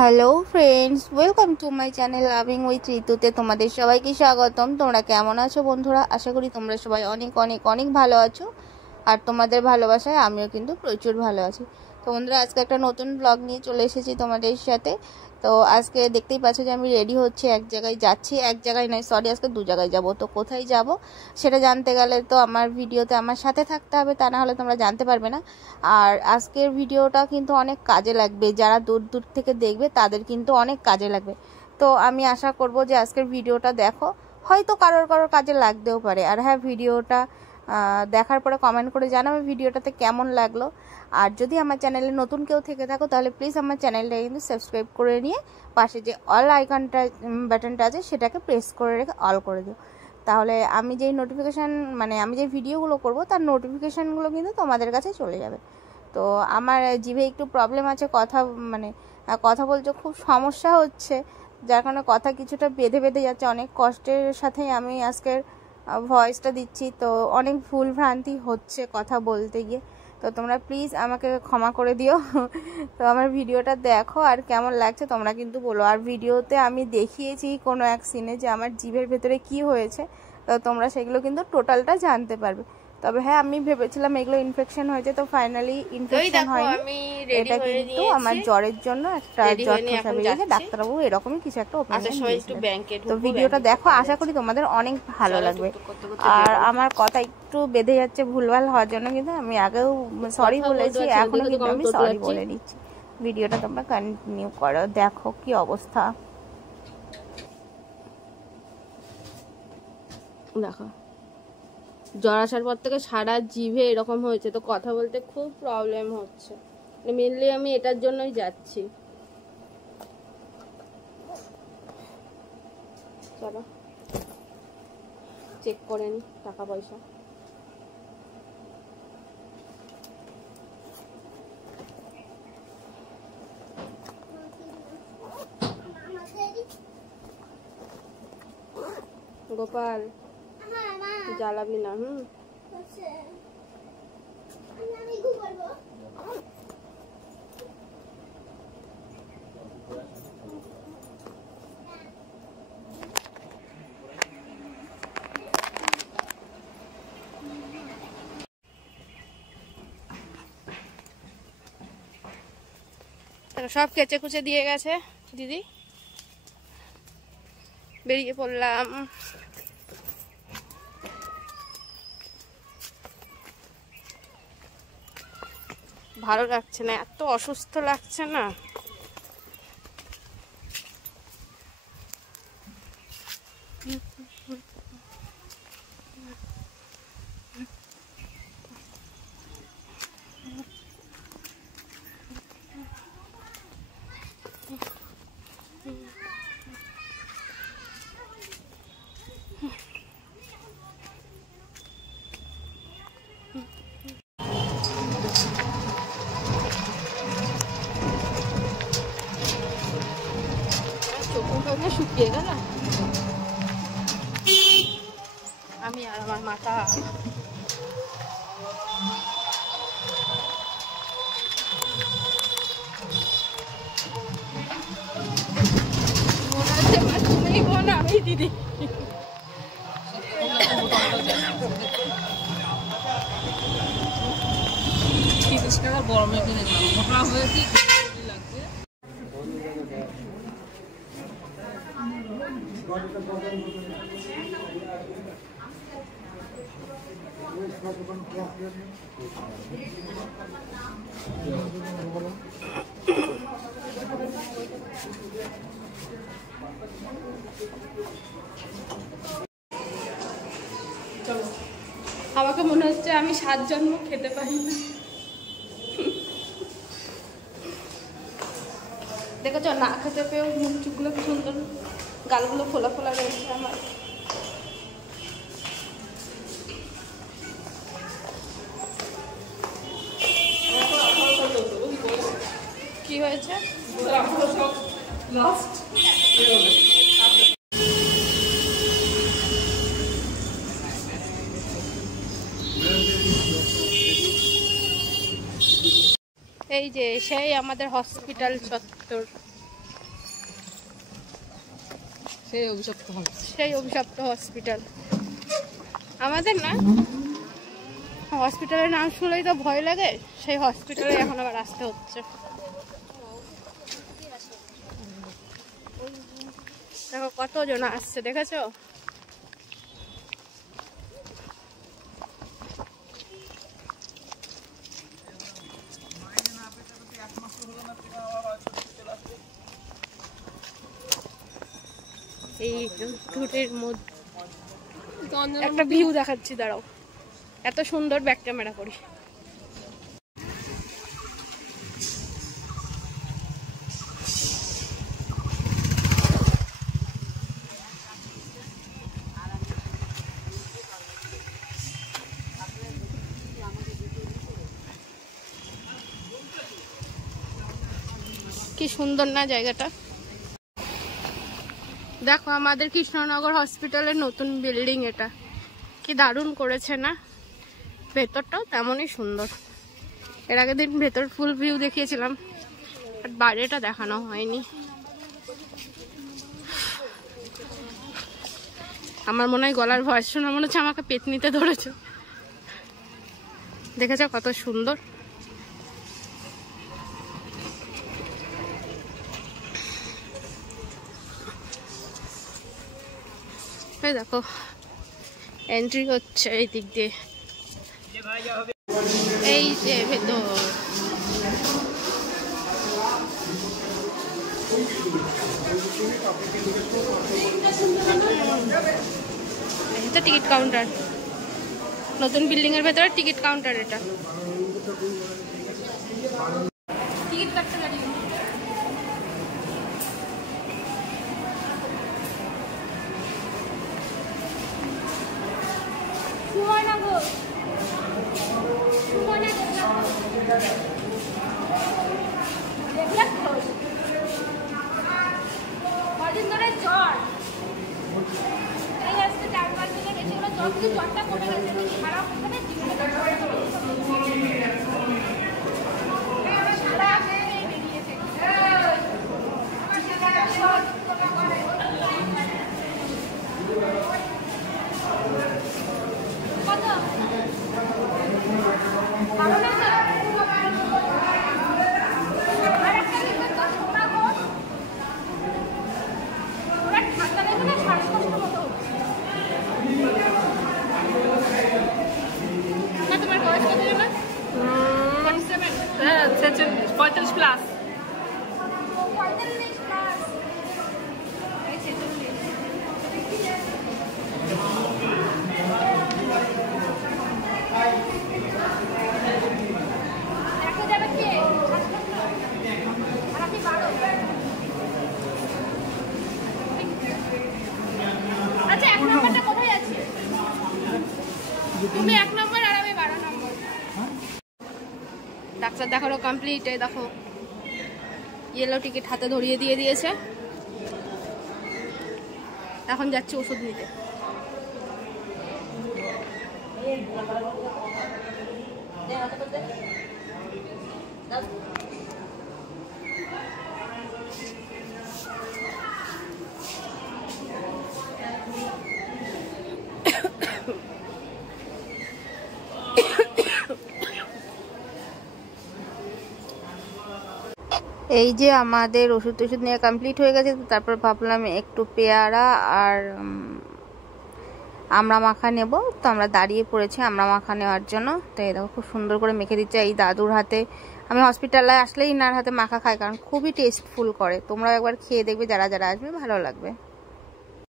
Hello friends, welcome to my channel loving with ঋতুতে তোমাদের সবাইকে স্বাগতম। তোমরা কেমন আছো বন্ধুরা? আশা করি তোমরা সবাই অনেক অনেক অনেক ভালো আছো, আর তোমাদের ভালোবাসায় আমিও কিন্তু প্রচুর ভালো আছি। তো বন্ধুরা, আজকে একটা নতুন ব্লগ নিয়ে চলে এসেছি তোমাদের সাথে। তো আজকে দেখতেই পাচ্ছ যে আমি রেডি হচ্ছি, এক জায়গায় যাচ্ছি, এক জায়গায় নয় সরি, আজকে দু জায়গায় যাব। তো কোথায় যাব সেটা জানতে গেলে তো আমার ভিডিওতে আমার সাথে থাকতে হবে, তা না হলে তোমরা জানতে পারবে না। আর আজকের ভিডিওটা কিন্তু অনেক কাজে লাগবে, যারা দূর দূর থেকে দেখবে তাদের কিন্তু অনেক কাজে লাগবে। তো আমি আশা করব যে আজকের ভিডিওটা দেখো, হয়তো কারোর কারোর কাজে লাগতেও পারে। আর হ্যাঁ, ভিডিওটা দেখার পরে কমেন্ট করে জানাবে ভিডিওটাতে কেমন লাগলো। আর যদি আমার চ্যানেলে নতুন কেউ থেকে থাকো তাহলে প্লিজ আমার চ্যানেলটা কিন্তু সাবস্ক্রাইব করে নিয়ে পাশে যে অল আইকনটা বাটনটা আছে সেটাকে প্রেস করে রেখে অল করে দিও। তাহলে আমি যেই নোটিফিকেশান আমি যে ভিডিওগুলো করব তার নোটিফিকেশানগুলো কিন্তু তোমাদের কাছে চলে যাবে। তো আমার জিভে একটু প্রবলেম আছে, কথা বলতে খুব সমস্যা হচ্ছে, যার কারণে কথা কিছুটা বেঁধে বেঁধে যাচ্ছে। অনেক কষ্টের সাথেই আমি আজকের ভয়েসটা দিচ্ছি, তো অনেক ভুল ভ্রান্তি হচ্ছে কথা বলতে গিয়ে। তো তোমরা প্লিজ আমাকে ক্ষমা করে দিও। তো আমার ভিডিওটা দেখো, আর কেমন লাগছে তোমরা কিন্তু বলো। আর ভিডিওতে আমি দেখিয়েছি কোনো এক সিনে যে আমার জিভের ভেতরে কি হয়েছে, তো তোমরা সেগুলো কিন্তু টোটালটা জানতে পারবে। তবে হ্যাঁ, আমি ভেবেছিলাম এগুলো ইনফেকশন হয়েছে, তো ফাইনালি ইনফেকশন হয়নি। এটা কিন্তু আমার জ্বরের জন্য একটা জ্বর খসা বেরিয়েছে, ডাক্তারবাবু এরকমই কিছু একটা ওপিনিয়ন দিয়েছিলেন। তো ভিডিওটা দেখো, আশা করি তোমাদের অনেক ভালো লাগবে। আর আমার কথা একটু বেঁধে যাচ্ছে ভুলভাল হওয়ার জন্য, কিন্তু আমি আগেও সরি বলেছি, এখনো কিন্তু আমি সরি বলে দিচ্ছি। ভিডিওটা তোমরা কন্টিনিউ করো, দেখো কি অবস্থা। দেখো, জ্বর আসার পর থেকে সারা জিভে এরকম হয়েছে, তো কথা বলতে খুব প্রবলেম হচ্ছে। মেনলি আমি এটার জন্যই যাচ্ছি। চলো চেক করে নি টাকা পয়সা। গোপাল, জ্বালাবি না। সব কেচে কুচে দিয়ে গেছে দিদি, বেরিয়ে পড়লাম। ভালো লাগছে না, এত অসুস্থ লাগছে না। শুকিয়ে গেল আমি আর আমার মাথা। তুমি বোন, আমি দিদি। গরমে কিনে মোটা হয়েছে লাগছে। আমাকে মনে হচ্ছে আমি 7 জন্ম খেতে পারি না। দেখেছ, না খেতে পেয়েও মুখ চুখগুলো কি সুন্দর, গালগুলো ফোলা ফোলা রয়েছে আমার। কি হয়েছে? এই যে সেই আমাদের হসপিটাল চত্বর। সেই অভিশপ্ত হসপিটাল আমাদের না, হসপিটালের নাম শুনলেই তো ভয় লাগে, সেই হসপিটালে এখন আবার আসতে হচ্ছে। দেখো কতজন আসছে, দেখেছো? এই ধুটের মধ্যে একটা ভিউ দেখাচ্ছি, দাঁড়াও, এত সুন্দর ব্যাক ক্যামেরা করি। কি সুন্দর না জায়গাটা। দেখো আমাদের কৃষ্ণনগর হসপিটালের নতুন বিল্ডিং, এটা কি দারুণ করেছে না? ভেতরটাও তেমনই সুন্দর। এর আগের দিন ভেতর ফুল ভিউ দেখিয়েছিলাম, আর বাইরেটা দেখানো হয়নি। আমার মনে হয় গলার ভয়েস শুনে মনে হচ্ছে আমাকে পেতনিতে ধরেছে। দেখেছো কত সুন্দর। দেখো এন্ট্রি হচ্ছে এই দিক দিয়ে, এই যে ভেতর। এটা টিকিট কাউন্টার, নতুন বিল্ডিং এর ভেতরে টিকিট কাউন্টার। এটা টিকিট কাটতে পারি। তুমি 1 নম্বর আর আমি 12 নম্বর। ডাক্তার দেখানো কমপ্লিট। এই দেখো ইয়েলো টিকিট হাতে ধরিয়ে দিয়ে দিয়েছে, এখন যাচ্ছি ওষুধ নিতে। এই যে আমাদের ওষুধ টষুধ নিয়ে কমপ্লিট হয়ে গেছে, তারপর ভাবলাম একটু পেয়ারা আর আমড়া মাখা নেব। তো আমরা দাঁড়িয়ে পড়েছি আমড়া মাখা নেওয়ার জন্য। তো এই দেখো খুব সুন্দর করে মেখে দিচ্ছে এই দাদুর হাতে। আমি হসপিটালে আসলেই ইনার হাতে মাখা খাই, কারণ খুবই টেস্টফুল করে। তোমরাও একবার খেয়ে দেখবে, যারা যারা আসবে ভালো লাগবে।